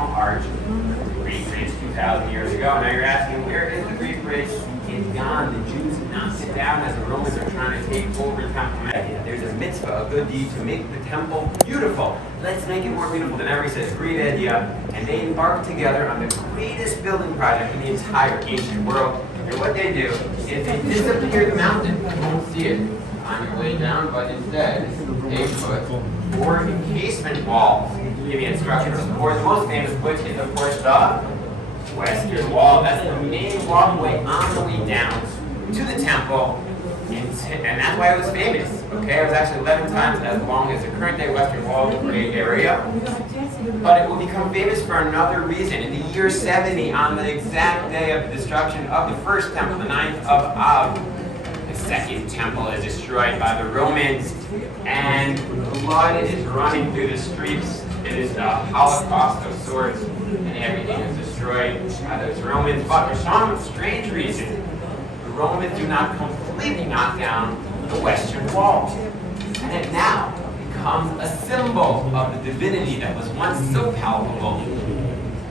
original arch of the Great Bridge 2,000 years ago. Now you're asking, where is the Great Bridge? It's gone. The Jews knocked it down as the Romans are trying to take over Temple Mount. There's a mitzvah, a good deed, to make the temple beautiful. Let's make it more beautiful than ever. He says, great idea. And they embarked together on the greatest building project in the entire ancient world. And what they do is they disappear the mountain. You won't see it on your way down, but instead they put 4 encasement walls to give you instructions. Or the most famous put is, of course, the Western Wall. That's the main walkway on the way down to the temple, and that's why it was famous. Okay, it was actually 11 times as long as the current day Western Wall, the Great Area. But it will become famous for another reason. In the year 70, on the exact day of the destruction of the first temple, the 9th of Av, the second temple is destroyed by the Romans, and blood is running through the streets. It is the Holocaust of sorts, and everything is destroyed by those Romans. But for some strange reason, the Romans do not completely knock down the Western Wall. And it now becomes a symbol of the divinity that was once so palpable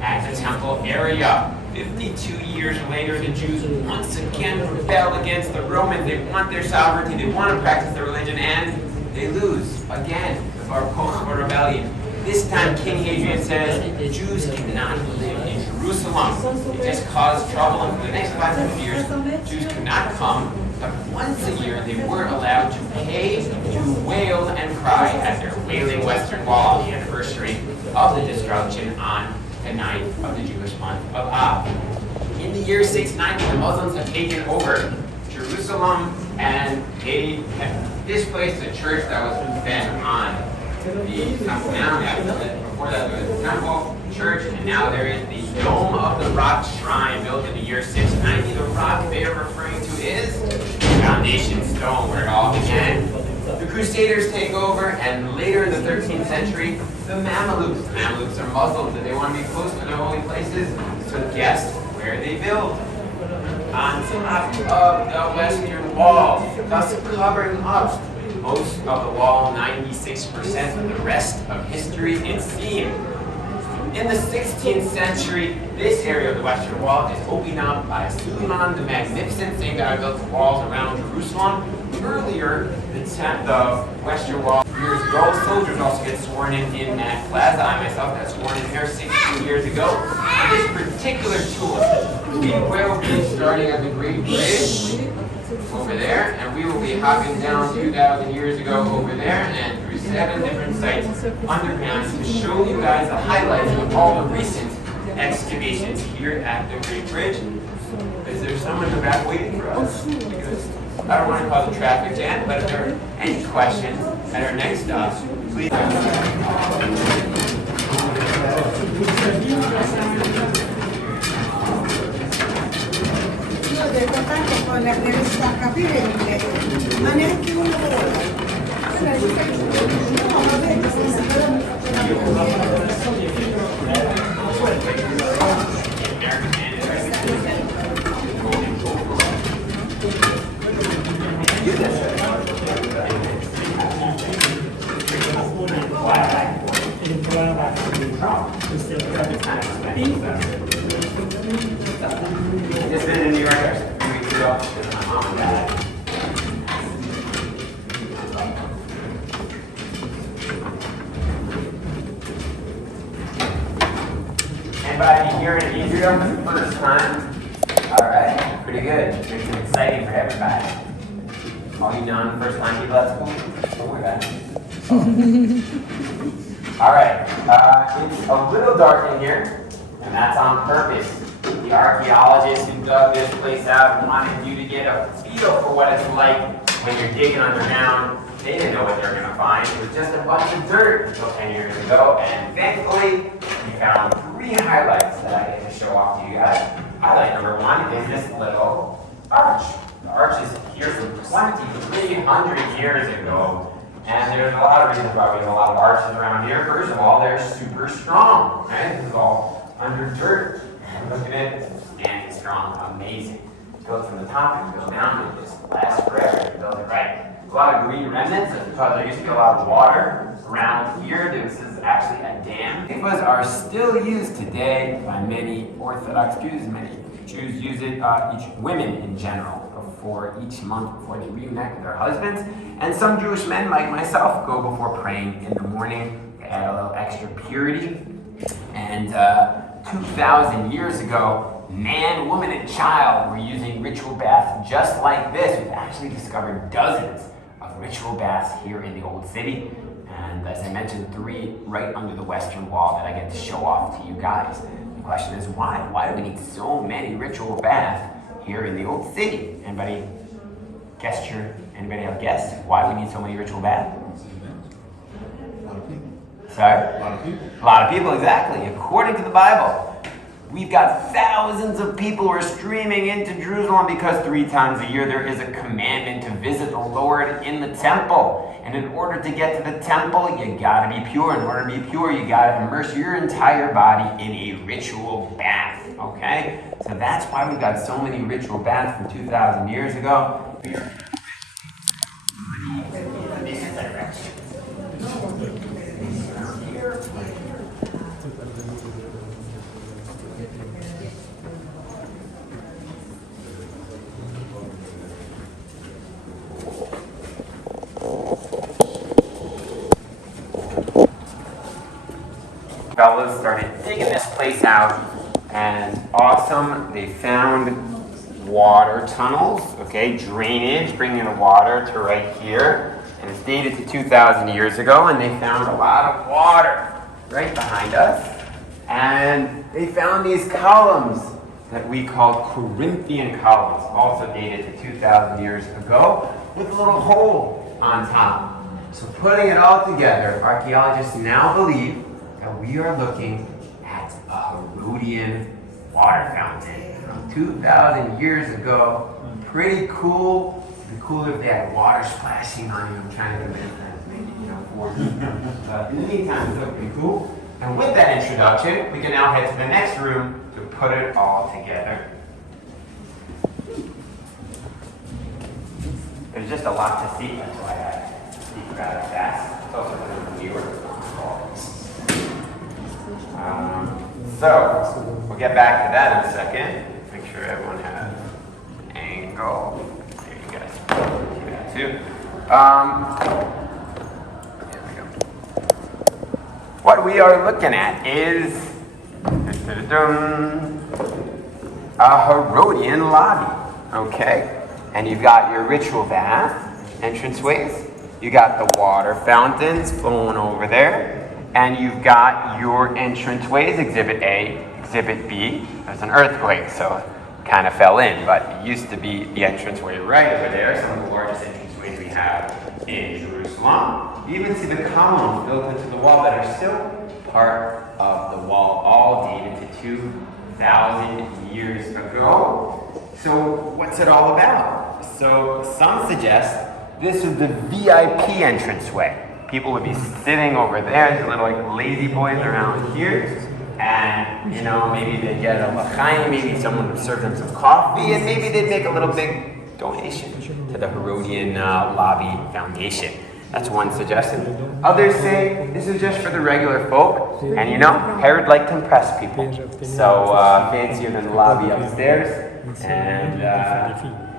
at the temple area. 52 years later, the Jews once again rebel against the Romans. They want their sovereignty, they want to practice their religion, and they lose again the Bar Kokhba rebellion. This time, King Hadrian says the Jews cannot live in Jerusalem. It just caused trouble, and for the next 500 years, Jews could not come. But once a year, they were allowed to pay to wail and cry at their wailing Western Wall on the anniversary of the destruction on the 9th of the Jewish month of Av. In the year 690, the Muslims have taken over Jerusalem, and they have displaced the church that was then on the Temple Mount. Before that, there was the temple, church, and now there is the Dome of the Rock Shrine built in the year 690. The rock they are referring to is the foundation stone where it all began. The Crusaders take over, and later in the 13th century, the Mamelukes. The Mamelukes are Muslims, and they want to be close to their holy places, so guess where they build? On top of the Western Wall, thus covering up most of the wall, 96% of the rest of history, it seemed. In the 16th century, this area of the Western Wall is opened up by Suleiman the Magnificent, same guy who built the walls around Jerusalem. Earlier, the Western Wall, years ago, soldiers also get sworn in that plaza. I myself got sworn in here 16 years ago. This particular tour, we will be starting at the Great Bridge over there, and we will be hopping down 2,000 years ago over there and through 7 different sites underground to show you guys the highlights of all the recent excavations here at the Great Bridge. Is there someone in the back waiting for us? Because I don't want to cause a traffic jam, but if there are any questions at our next stop, please. Io ho detto tanto con la rivista a capire ma neanche uno vuole. No, va bene, Just been in New York 2 weeks ago with my mom and dad. Anybody here in Israel for the first time? Alright, pretty good. It's exciting for everybody. All you non-first-time people at school? Don't worry about it. Alright, it's a little dark in here, and that's on purpose. The archaeologists who dug this place out wanted you to get a feel for what it's like when you're digging underground. They didn't know what they were going to find. It was just a bunch of dirt until 10 years ago, and thankfully, we found 3 highlights that I get to show off to you guys. Highlight number 1 is this little arch. The arch is here from 2,300 years ago, and there's a lot of reasons why we have a lot of arches around here. First of all, they're super strong. Right? This is all under dirt. Look at it, standing strong, amazing. Go from the top and go down, it just lasts forever if you build it right. a lot of green remnants. That's because there used to be a lot of water around here. This is actually a dam. Mikvahs are still used today by many Orthodox Jews. Many Jews use it, women in general, before each month before they reunite with their husbands. And some Jewish men, like myself, go before praying in the morning to add a little extra purity. And 2,000 years ago, man, woman, and child were using ritual baths just like this. We've actually discovered dozens of ritual baths here in the Old City. And as I mentioned, 3 right under the Western Wall that I get to show off to you guys. The question is why? Why do we need so many ritual baths here in the Old City? Anybody have a guess why we need so many ritual baths? A lot of people. Sorry? A lot of people. A lot of people, exactly. According to the Bible, we've got thousands of people who are streaming into Jerusalem because 3 times a year there is a commandment to visit the Lord in the temple. And in order to get to the temple, you gotta be pure. In order to be pure, you gotta immerse your entire body in a ritual bath, okay? So that's why we've got so many ritual baths from 2,000 years ago. This direction. Fellas started digging this place out, and awesome, they found water tunnels, okay, drainage, bringing the water to right here, and it's dated to 2,000 years ago, and they found a lot of water right behind us, and they found these columns that we call Corinthian columns, also dated to 2,000 years ago, with a little hole on top. So putting it all together, archaeologists now believe that we are looking at a Herodian water fountain from 2,000 years ago. Pretty cool. It'd be cool if they had water splashing on you. I'm trying to convince them to make it, for you. But in the meantime, it's looking pretty cool. And with that introduction, we can now head to the next room to put it all together. There's just a lot to see. That's why I speak rather fast. It's also from New York. So, we'll get back to that in a second. Make sure everyone has an angle. There you guys see that too. Here we go. What we are looking at is a Herodian lobby. Okay? And you've got your ritual bath entranceways. You got the water fountains flowing over there. And you've got your entranceways, Exhibit A, Exhibit B. There's an earthquake, so it kind of fell in, but it used to be the entranceway right over there, some of the largest entranceways we have in Jerusalem. You even see the columns built into the wall that are still part of the wall, all dated to 2,000 years ago. So what's it all about? So some suggest this is the VIP entranceway. People would be sitting over there, the little like lazy boys around here, and maybe they'd get a l'chaim, maybe someone would serve them some coffee, and maybe they'd make a little big donation to the Herodian Lobby Foundation. That's one suggestion. Others say this is just for the regular folk, and Herod liked to impress people, so fancier than the lobby upstairs. And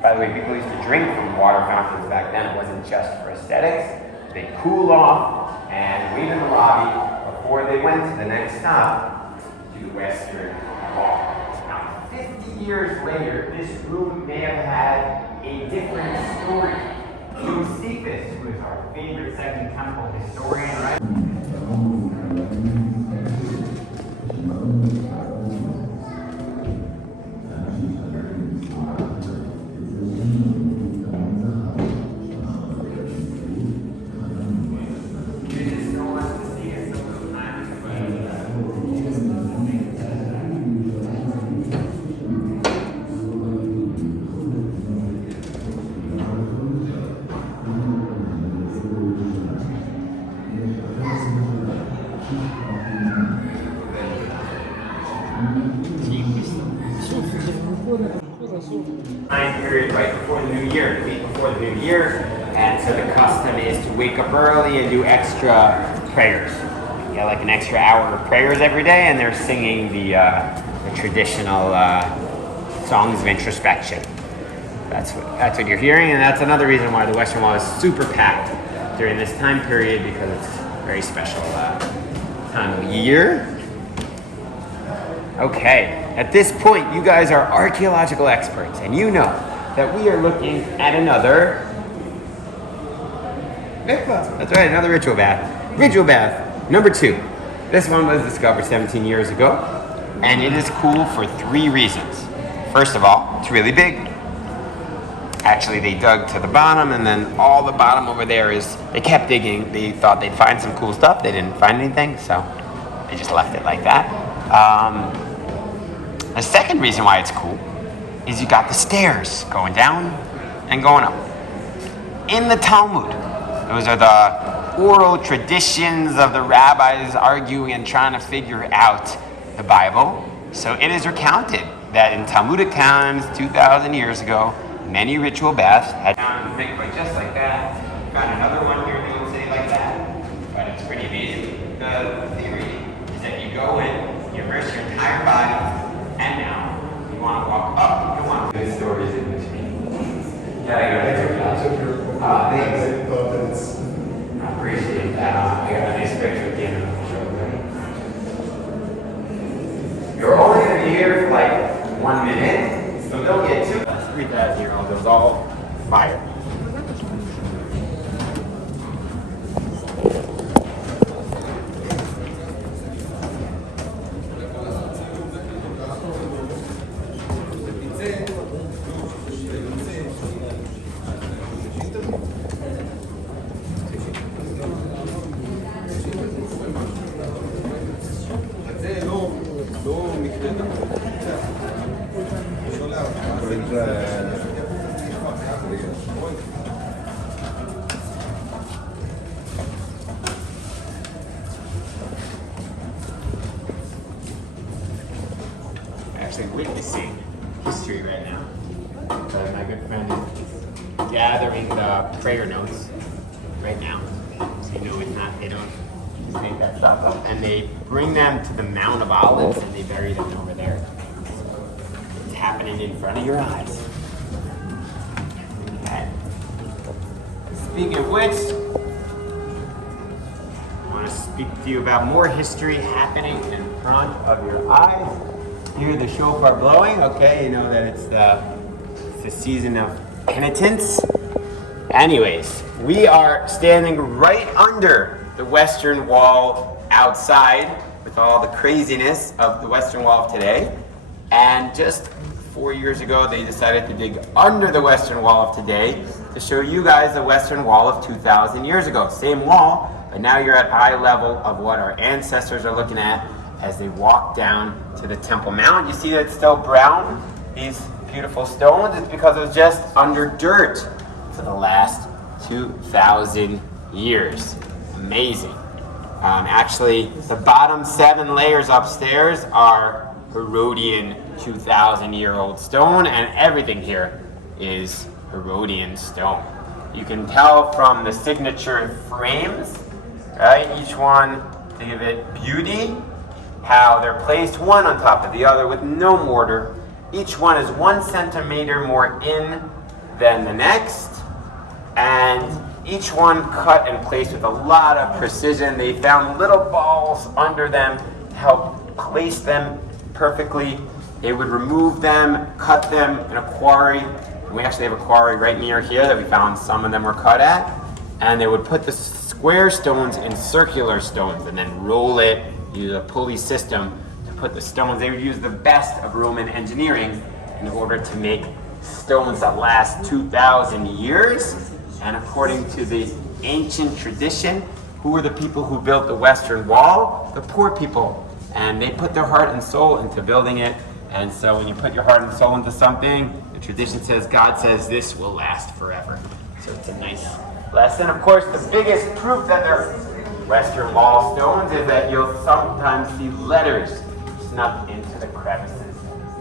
by the way, people used to drink from water fountains back then. It wasn't just for aesthetics. They cool off and wait in the lobby before they went to the next stop to the Western Wall. Now, 50 years later, this room may have had a different story. Josephus, who is our favorite Second Temple historian, right? Time period right before the new year, the week before the new year, And so the custom is to wake up early and do extra prayers. You get like an extra hour of prayers every day, and they're singing the traditional songs of introspection. That's what you're hearing, and that's another reason why the Western Wall is super packed during this time period, because it's a very special time of year. Okay, at this point, you guys are archaeological experts, and you know that we are looking at another mikvah. That's right, another ritual bath. Ritual bath number 2. This one was discovered 17 years ago, and it is cool for 3 reasons. First of all, it's really big. Actually, they dug to the bottom, and then all the bottom over there is, they kept digging. They thought they'd find some cool stuff. They didn't find anything, so they just left it like that. The second reason why it's cool is you got the stairs going down and going up. In the Talmud, those are the oral traditions of the rabbis arguing and trying to figure out the Bible. So it is recounted that in Talmudic times, 2,000 years ago, many ritual baths had found a mikvah just like that. Found another one here in the city like that. But it's pretty amazing. The theory is that you go in, you immerse your entire body, and now you want to walk up. You don't want to do stories in between. Yeah, I got it. Thanks. I appreciate that. I got a nice picture at the end of the show. You're only going to be here for like 1 minute, so don't get too. 3,000-year-old. It was all fire. Actually witnessing history right now. My good friend is gathering the prayer notes right now. So you know it's not, they don't just make that stuff up. And they bring them to the Mount of Olives and they bury them over there. It's happening in front of your eyes. Okay. Speaking of which, I want to speak to you about more history happening in front of your eyes. Hear the shofar blowing, okay, you know that it's the season of penitence. Anyways, we are standing right under the Western Wall outside with all the craziness of the Western Wall of today. And just 4 years ago, they decided to dig under the Western Wall of today to show you guys the Western Wall of 2,000 years ago. Same wall, but now you're at eye level of what our ancestors are looking at as they walk down to the Temple Mount. You see that it's still brown, these beautiful stones? It's because it was just under dirt for the last 2,000 years. Amazing. Actually, the bottom 7 layers upstairs are Herodian 2,000-year-old stone, and everything here is Herodian stone. You can tell from the signature frames, right? Each one to give it beauty, how they're placed one on top of the other with no mortar. Each one is 1 centimeter more in than the next, and each one cut and placed with a lot of precision. They found little balls under them to help place them perfectly. They would remove them, cut them in a quarry. And we actually have a quarry right near here that we found some of them were cut at. And they would put the square stones in circular stones and then roll it, use a pulley system to put the stones. They would use the best of Roman engineering in order to make stones that last 2,000 years. And according to the ancient tradition, who were the people who built the Western Wall? The poor people. And they put their heart and soul into building it. And so when you put your heart and soul into something, the tradition says, God says this will last forever. So it's a nice lesson. Of course, the biggest proof that they're Western Wall stones is that you'll sometimes see letters snuck into the crevices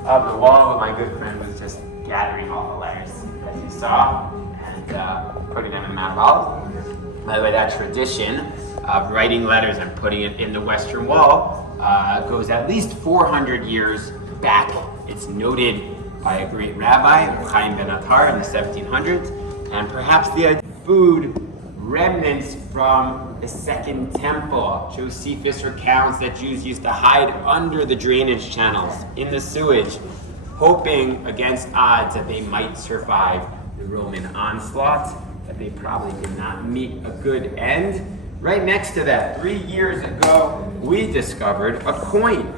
of the wall. My good friend was just gathering all the letters, as you saw. And putting them in Mount Olive. By the way, that tradition of writing letters and putting it in the Western Wall goes at least 400 years back. It's noted by a great rabbi, Chaim ben Attar, in the 1700s, and perhaps the food remnants from the Second Temple. Josephus recounts that Jews used to hide under the drainage channels in the sewage, hoping against odds that they might survive the Roman onslaught, but they probably did not meet a good end. Right next to that, 3 years ago, we discovered a coin.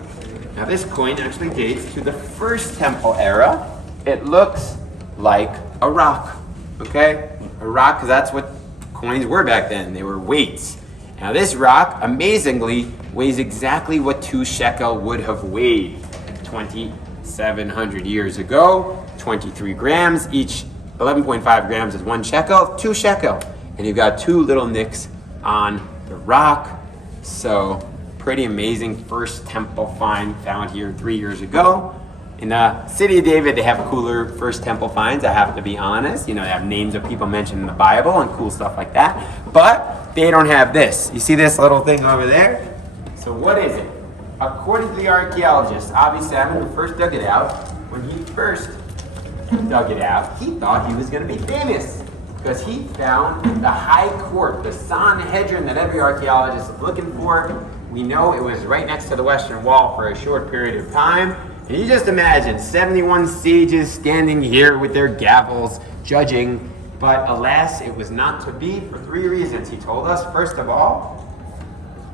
Now this coin actually dates to the First Temple era. It looks like a rock, okay? A rock, because that's what coins were back then. They were weights. Now this rock, amazingly, weighs exactly what 2 shekel would have weighed 2,700 years ago. 23 grams, each 11.5 grams is 1 shekel, 2 shekel. And you've got 2 little nicks on the rock. So pretty amazing First Temple find found here 3 years ago. In the city of David, they have cooler First Temple finds, I have to be honest. You know, they have names of people mentioned in the Bible and cool stuff like that. But they don't have this. You see this little thing over there? So what is it? According to the archaeologist, Avi Salmon, who first dug it out, when he first dug it out, he thought he was going to be famous because he found the high court, the Sanhedrin that every archaeologist is looking for. We know it was right next to the Western Wall for a short period of time. And you just imagine 71 sages standing here with their gavels judging. But alas, it was not to be for 3 reasons, he told us. First of all,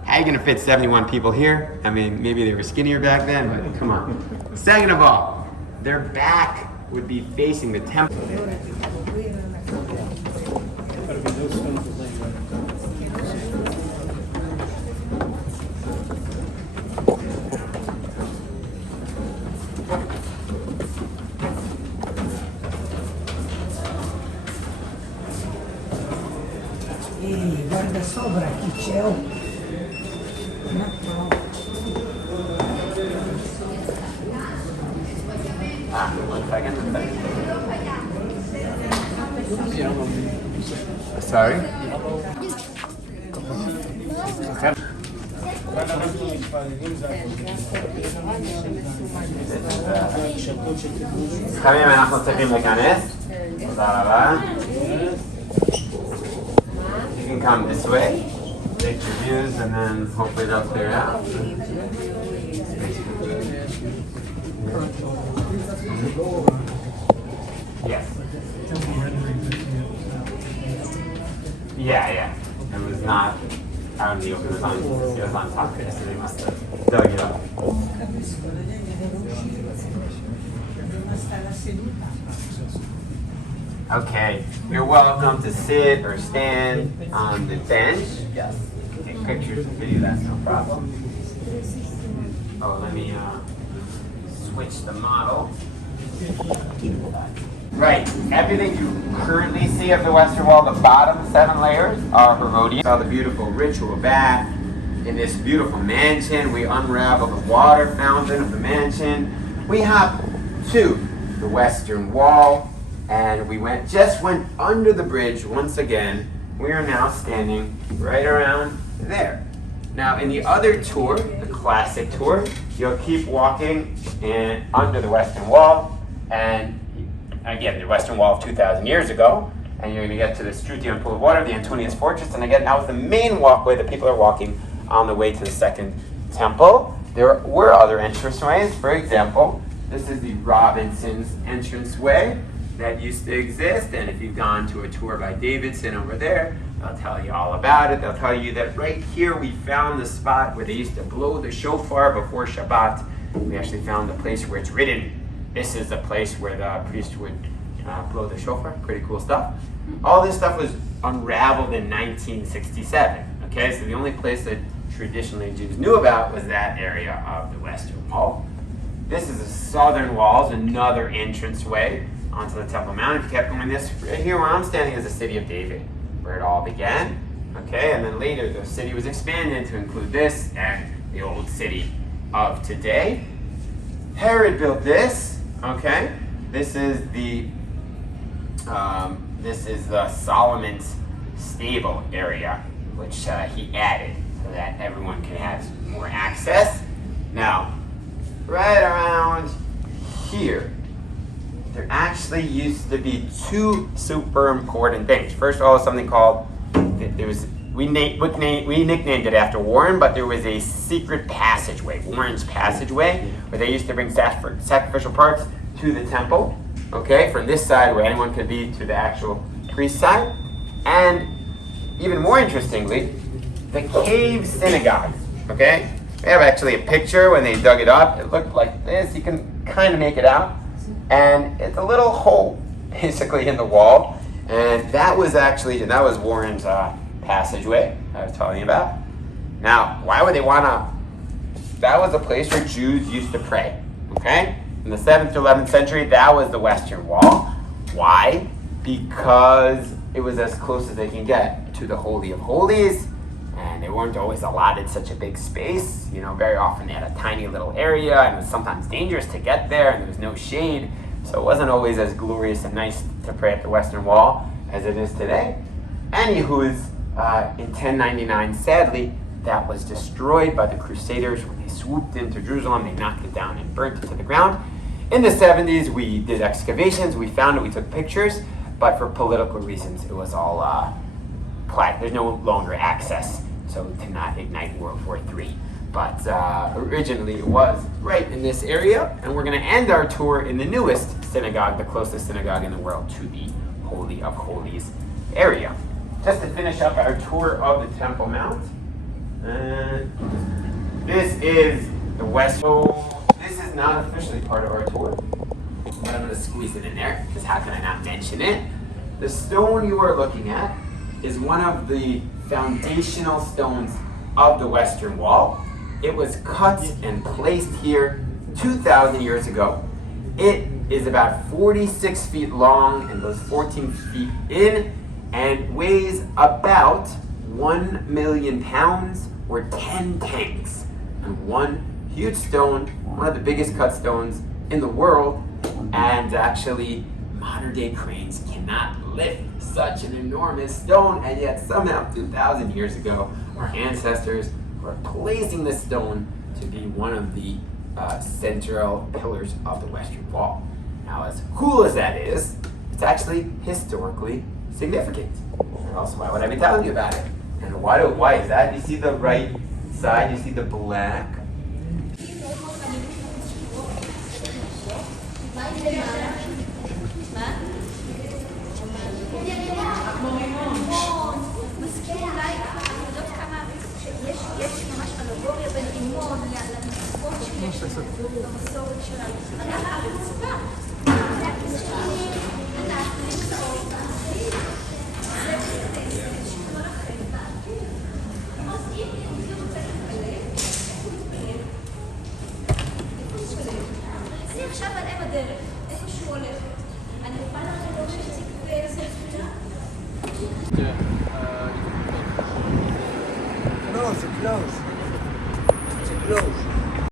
how are you going to fit 71 people here? I mean, maybe they were skinnier back then, but come on. Second of all, their back would be facing the temple. E guarda sopra chi c'è. One second. Sorry? חברים, אנחנו צריכים להיכנס. תודה רבה. You can come this way, take your views, and then hopefully they'll clear out. Yes. Yeah. It was not out in the open. It was on top of it, so they must have dug it up. Okay, you're welcome to sit or stand on the bench. Yes. Take pictures and video, that's no problem. Oh, let me switch the model. Right, everything you currently see of the Western Wall, the bottom 7 layers are Herodian. Saw the beautiful ritual bath in this beautiful mansion. We unravel the water fountain of the mansion. We have to the Western Wall, and we just went under the bridge once again. We are now standing right around there. Now in the other tour, the classic tour, you'll keep walking under the Western Wall, and again, the Western Wall of 2,000 years ago, and you're going to get to the Strutian Pool of Water, the Antonius Fortress, and again, now it's the main walkway that people are walking on the way to the Second Temple. There were other entranceways. For example, this is the Robinson's entranceway that used to exist, and if you've gone to a tour by Davidson over there, they'll tell you all about it. They'll tell you that right here we found the spot where they used to blow the shofar before Shabbat. We actually found the place where it's written. This is the place where the priest would blow the shofar. Pretty cool stuff. All this stuff was unraveled in 1967. Okay, so the only place that traditionally Jews knew about was that area of the Western Wall. This is the southern walls, another entranceway onto the Temple Mount. If you kept going this, right here where I'm standing is the city of David, where it all began. Okay, and then later the city was expanded to include this and the old city of today. Herod built this. Okay, this is the this is the Solomon's stable area, which he added so that everyone can have more access. Now, right around here, there actually used to be two super important things. First of all, something called, we nicknamed it after Warren, but there was a secret passageway, Warren's passageway, where they used to bring sacrificial parts to the temple, okay, from this side where anyone could be to the actual priest side. And even more interestingly, the cave synagogue, okay? We have actually a picture when they dug it up. It looked like this. You can kind of make it out. And it's a little hole, basically, in the wall. And that was Warren's passageway I was telling you about. Now, why would they want to? That was a place where Jews used to pray, okay? In the 7th to 11th century, that was the Western Wall. Why? Because it was as close as they can get to the Holy of Holies, and they weren't always allotted such a big space. You know, very often they had a tiny little area, and it was sometimes dangerous to get there, and there was no shade, so it wasn't always as glorious and nice to pray at the Western Wall as it is today. Anywho's, in 1099, sadly, that was destroyed by the Crusaders when they swooped into Jerusalem. They knocked it down and burnt it to the ground. In the 70s, we did excavations. We found it. We took pictures. But for political reasons, it was all there's no longer access, so we could not ignite World War III. But originally, it was right in this area. And we're going to end our tour in the newest synagogue, the closest synagogue in the world to the Holy of Holies area. Just to finish up our tour of the Temple Mount. This is the west. So this is not officially part of our tour, but I'm going to squeeze it in there, because how can I not mention it? The stone you are looking at is one of the foundational stones of the Western Wall. It was cut and placed here 2,000 years ago. It is about 46 feet long and goes 14 feet in, and weighs about 1 million pounds or 10 tanks. And one huge stone, one of the biggest cut stones in the world, and actually modern day cranes cannot lift such an enormous stone, and yet somehow 2,000 years ago our ancestors were placing this stone to be one of the central pillars of the Western Wall. Now, as cool as that is, it's actually historically significant. Or else why would I be telling you about it? And why is that? You see the right side, you see the black. Close. It's close.